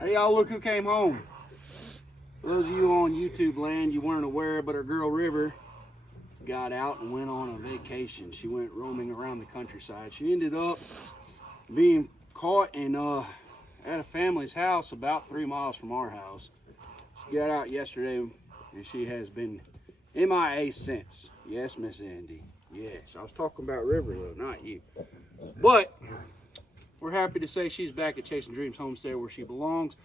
Hey y'all, look who came home. For those of you on YouTube land, you weren't aware, but our girl River got out and went on a vacation. She went roaming around the countryside. She ended up being caught in at a family's house about 3 miles from our house. She got out yesterday and she has been MIA since. Yes, Miss Andy. Yes, I was talking about River though, not you. But we're happy to say she's back at Chasing Dreams Homestead where she belongs.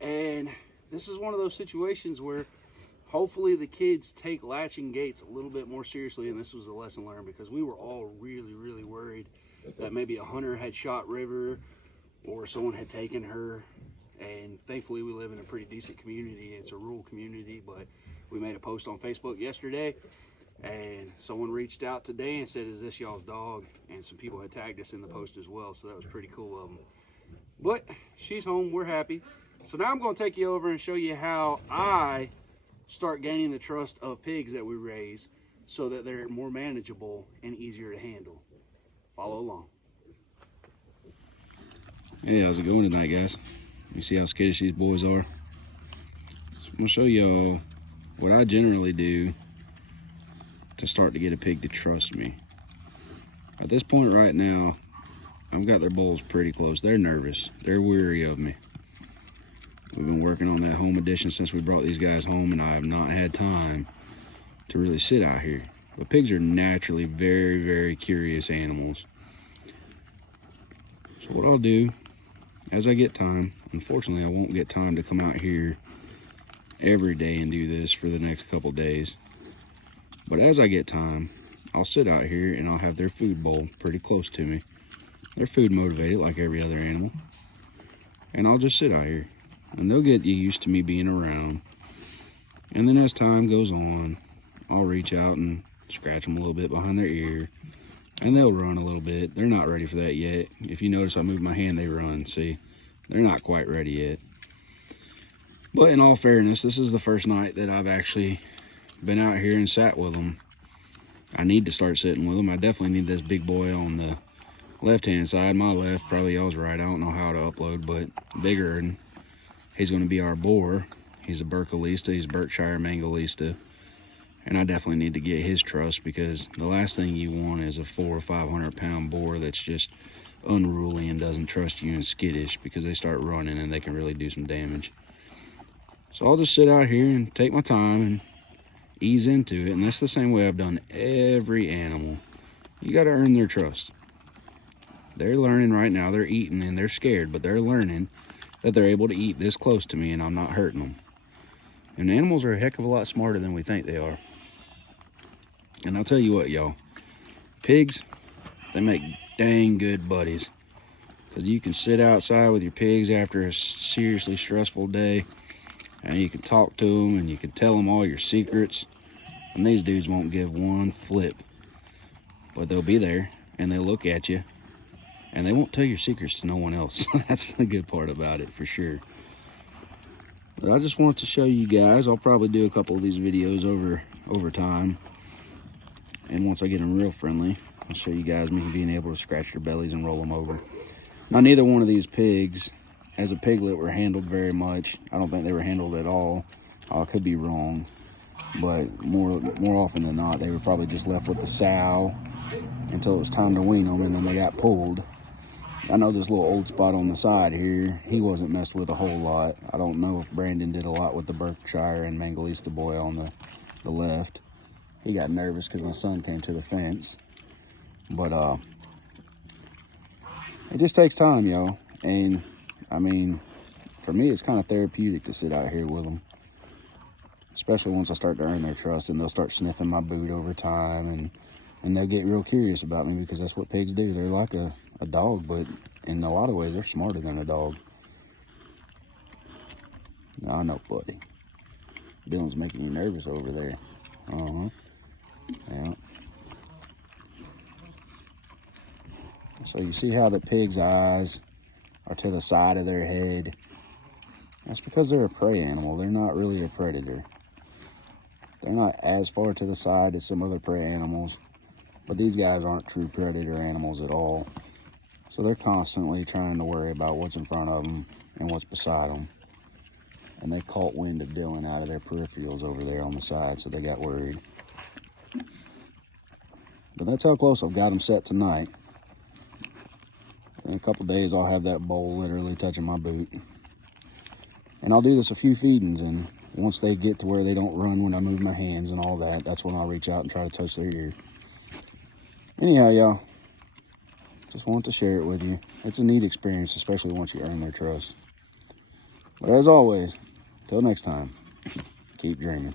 And this is one of those situations where hopefully the kids take latching gates a little bit more seriously, and this was a lesson learned because we were all really worried that maybe a hunter had shot River or someone had taken her. And thankfully we live in a pretty decent community. It's a rural community, but we made a post on Facebook yesterday and someone reached out today and said, is this y'all's dog? And some people had tagged us in the post as well, so that was pretty cool of them. But she's home, we're happy. So now I'm going to take you over and show you how I start gaining the trust of pigs that we raise so that they're more manageable and easier to handle. Follow along. Hey, how's it going tonight, guys? You see how skittish these boys are? So I'm going to show y'all what I generally do to start to get a pig to trust me. At this point right now, I've got their bowls pretty close. They're nervous. They're weary of me. We've been working on that home edition since we brought these guys home, and I have not had time to really sit out here. But pigs are naturally very curious animals. So what I'll do, as I get time, unfortunately I won't get time to come out here every day and do this for the next couple days. But as I get time, I'll sit out here and I'll have their food bowl pretty close to me. They're food motivated like every other animal. And I'll just sit out here. And they'll get used to me being around. And then as time goes on, I'll reach out and scratch them a little bit behind their ear. And they'll run a little bit. They're not ready for that yet. If you notice I move my hand, they run. See, they're not quite ready yet. But in all fairness, this is the first night that I've actually been out here and sat with them. I need to start sitting with them. I definitely need this big boy on the left-hand side. My left, probably y'all's right. I don't know how to upload, but bigger, and he's going to be our boar. He's a Berkelista. He's Berkshire Mangolista. And I definitely need to get his trust because the last thing you want is a 400 or 500 pound boar that's just unruly and doesn't trust you and skittish, because they start running and they can really do some damage. So I'll just sit out here and take my time and ease into it, and that's the same way I've done every animal. You got to earn their trust. They're learning right now. They're eating and they're scared, but they're learning that they're able to eat this close to me and I'm not hurting them. And animals are a heck of a lot smarter than we think they are. And I'll tell you what, y'all, pigs, they make dang good buddies, because you can sit outside with your pigs after a seriously stressful day and you can talk to them and you can tell them all your secrets, and these dudes won't give one flip. But they'll be there and they'll look at you and they won't tell your secrets to no one else. That's the good part about it, for sure. But I just want to show you guys, I'll probably do a couple of these videos over time, and once I get them real friendly, I'll show you guys me being able to scratch their bellies and roll them over. Now, neither one of these pigs as a piglet were handled very much. I don't think they were handled at all. I could be wrong, but more often than not, they were probably just left with the sow until it was time to wean them, and then they got pulled. I know this little old spot on the side here, he wasn't messed with a whole lot. I don't know if Brandon did a lot with the Berkshire and Mangolista boy on the left. He got nervous because my son came to the fence. But it just takes time, y'all. And I mean, for me, it's kind of therapeutic to sit out here with them, especially once I start to earn their trust, and they'll start sniffing my boot over time, and they'll get real curious about me, because that's what pigs do. They're like a dog, but in a lot of ways, they're smarter than a dog. I know, buddy. Dylan's making you nervous over there. Yeah. So you see how the pig's eyes are to the side of their head? That's because they're a prey animal. They're not really a predator. They're not as far to the side as some other prey animals, but these guys aren't true predator animals at all. So they're constantly trying to worry about what's in front of them and what's beside them. and they caught wind of Dylan out of their peripherals over there on the side, so they got worried. But that's how close I've got them set tonight. In a couple days, I'll have that bowl literally touching my boot. And I'll do this a few feedings, and once they get to where they don't run when I move my hands and all that, that's when I'll reach out and try to touch their ear. Anyhow, y'all, just wanted to share it with you. It's a neat experience, especially once you earn their trust. But as always, till next time, keep dreaming.